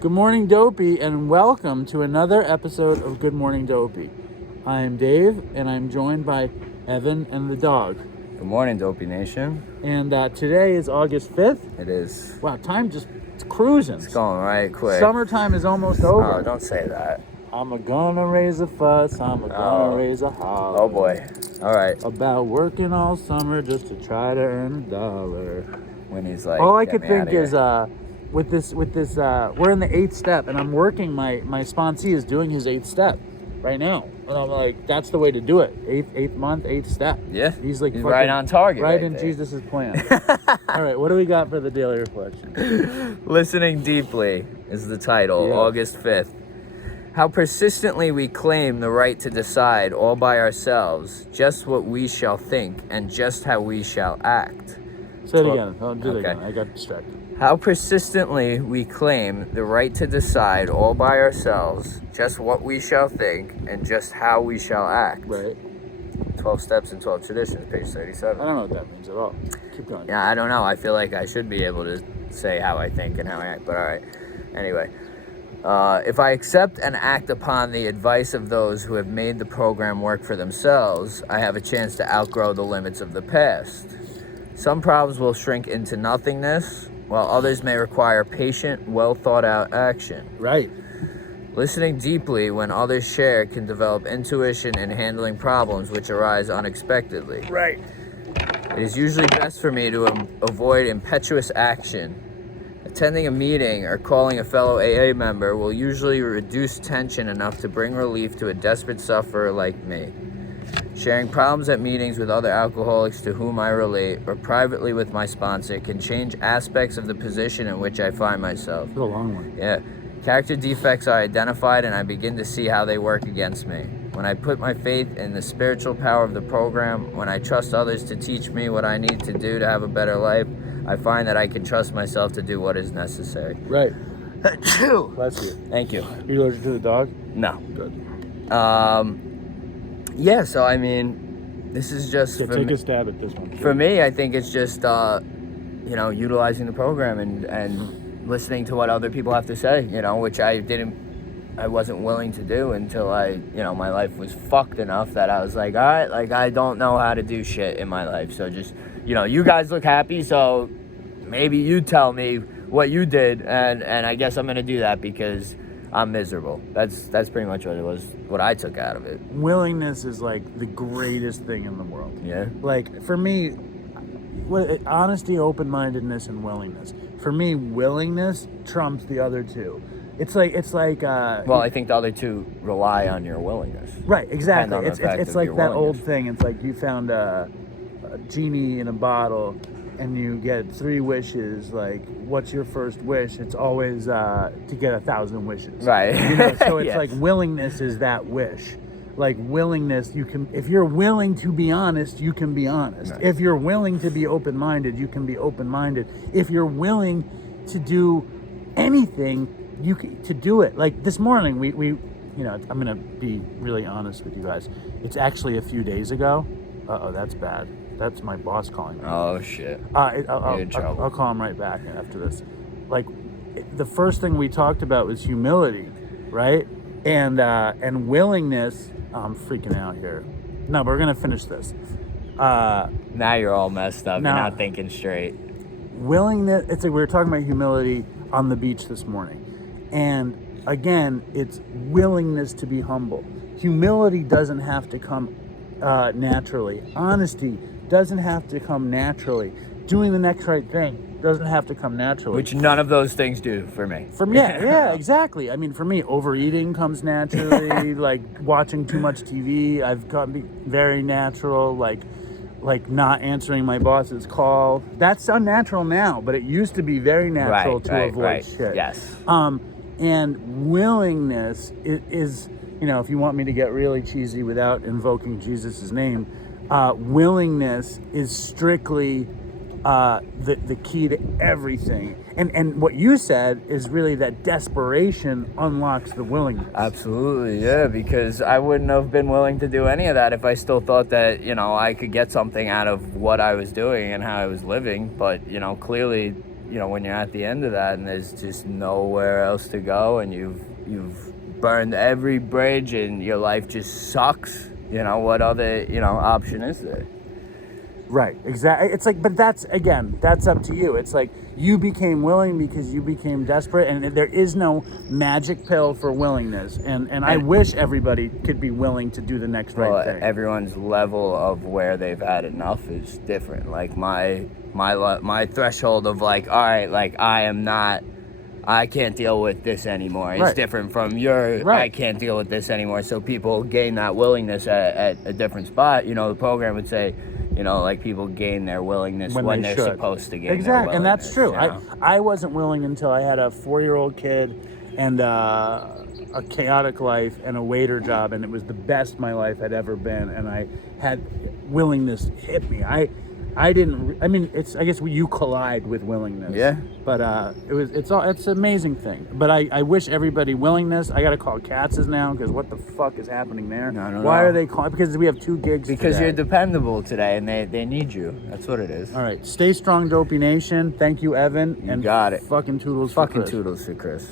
Good morning, Dopey, and welcome to another episode of Good Morning, Dopey. I'm Dave, and I'm joined by Evan and the dog. Good morning, Dopey Nation. And today is August 5th. It is. Wow, time just it's cruising. It's going right quick. Summertime is almost over. Oh, don't say that. I'm gonna raise a fuss, gonna raise a holler. Oh, boy. All right. About working all summer just to try to earn $1. When he's like, all I "Get could me think outta here." is with this we're in the 8th step, and I'm working my sponsee is doing his 8th step right now, and I'm like, that's the way to do it. Eighth month, 8th step. Yeah. He's like he's right on target. right in Jesus' plan. All right, what do we got for the daily reflection? Listening Deeply is the title. Yeah. August 5th. How persistently we claim the right to decide all by ourselves just what we shall think and just how we shall act. Say it again. I'll do it Okay. again. I got distracted. How persistently we claim the right to decide all by ourselves just what we shall think and just how we shall act. Right. 12 Steps and 12 Traditions, page 37. I don't know what that means at all. Keep going. Yeah, I don't know. I feel like I should be able to say how I think and how I act, but all right. Anyway, if I accept and act upon the advice of those who have made the program work for themselves, I have a chance to outgrow the limits of the past. Some problems will shrink into nothingness, while others may require patient, well-thought-out action. Right. Listening deeply when others share can develop intuition in handling problems which arise unexpectedly. Right. It is usually best for me to avoid impetuous action. Attending a meeting or calling a fellow AA member will usually reduce tension enough to bring relief to a desperate sufferer like me. Sharing problems at meetings with other alcoholics to whom I relate or privately with my sponsor can change aspects of the position in which I find myself. It's a long one. Yeah. Character defects are identified and I begin to see how they work against me. When I put my faith in the spiritual power of the program, when I trust others to teach me what I need to do to have a better life, I find that I can trust myself to do what is necessary. Right. Bless you. Thank you. You allergic to the dog? No. Good. Yeah, so I mean, this is just Yeah, for take me. a stab at this one. For me, I think it's just, utilizing the program and listening to what other people have to say, which I wasn't willing to do until my life was fucked enough that I was like, all right, like, I don't know how to do shit in my life. So just, you guys look happy, so maybe you tell me what you did, and I guess I'm going to do that because I'm miserable. That's pretty much what it was, what I took out of it. Willingness is like the greatest thing in the world. Yeah. Like for me, honesty, open-mindedness, and willingness. For me, willingness trumps the other two. It's like. Well, I think the other two rely on your willingness. Right. Exactly. Depend on the fact It's of like your that old willingness. thing. It's like you found a genie in a bottle, and you get 3 wishes. Like, what's your first wish? It's always to get 1,000 wishes. Right. So it's Yes. like willingness is that wish. Like willingness, you can. If you're willing to be honest, you can be honest. Right. If you're willing to be open-minded, you can be open-minded. If you're willing to do anything, to do it. Like this morning, we I'm gonna be really honest with you guys. It's actually a few days ago. That's bad. That's my boss calling me. Oh, shit. I'll in trouble. I'll call him right back after this. Like, the first thing we talked about was humility, right? And willingness. I'm freaking out here. No, but we're gonna finish this. Now you're all messed up. Now- You're not thinking straight. Willingness. It's like we were talking about humility on the beach this morning, and again, it's willingness to be humble. Humility doesn't have to come naturally. Honesty doesn't have to come naturally. Doing the next right thing doesn't have to come naturally. Which none of those things do for me. Yeah, exactly. I mean, for me, overeating comes naturally. Like watching too much TV, I've gotten very natural. Like not answering my boss's call. That's unnatural now, but it used to be very natural to avoid shit. Yes. And willingness is, if you want me to get really cheesy without invoking Jesus' name, willingness is strictly the key to everything. And what you said is really that desperation unlocks the willingness. Absolutely, yeah, because I wouldn't have been willing to do any of that if I still thought that, I could get something out of what I was doing and how I was living. But, clearly you know, when you're at the end of that and there's just nowhere else to go, and you've burned every bridge and your life just sucks, you know, what other, you know, option is there? Right, exactly. It's like, but that's up to you. It's like you became willing because you became desperate, and there is no magic pill for willingness. And I wish everybody could be willing to do the next right thing. Everyone's level of where they've had enough is different. Like my threshold of like, all right, like I can't deal with this anymore. It's different from your, I can't deal with this anymore. So people gain that willingness at a different spot. You know, the program would say, you know, like people gain their willingness when they're supposed to gain exactly, and that's true. You know? I wasn't willing until I had a 4-year-old kid and a chaotic life and a waiter job, and it was the best my life had ever been. And I had willingness hit me. I didn't. I mean, I guess you collide with willingness. Yeah. But it's an amazing thing. But I wish everybody willingness. I got to call Katz's now because what the fuck is happening there? Why are they calling? Because we have 2 gigs. Because today. you're dependable today, and they need you. That's what it is. All right, stay strong, Dopey Nation. Thank you, Evan. You got it. Fucking toodles. Fucking toodles for Chris.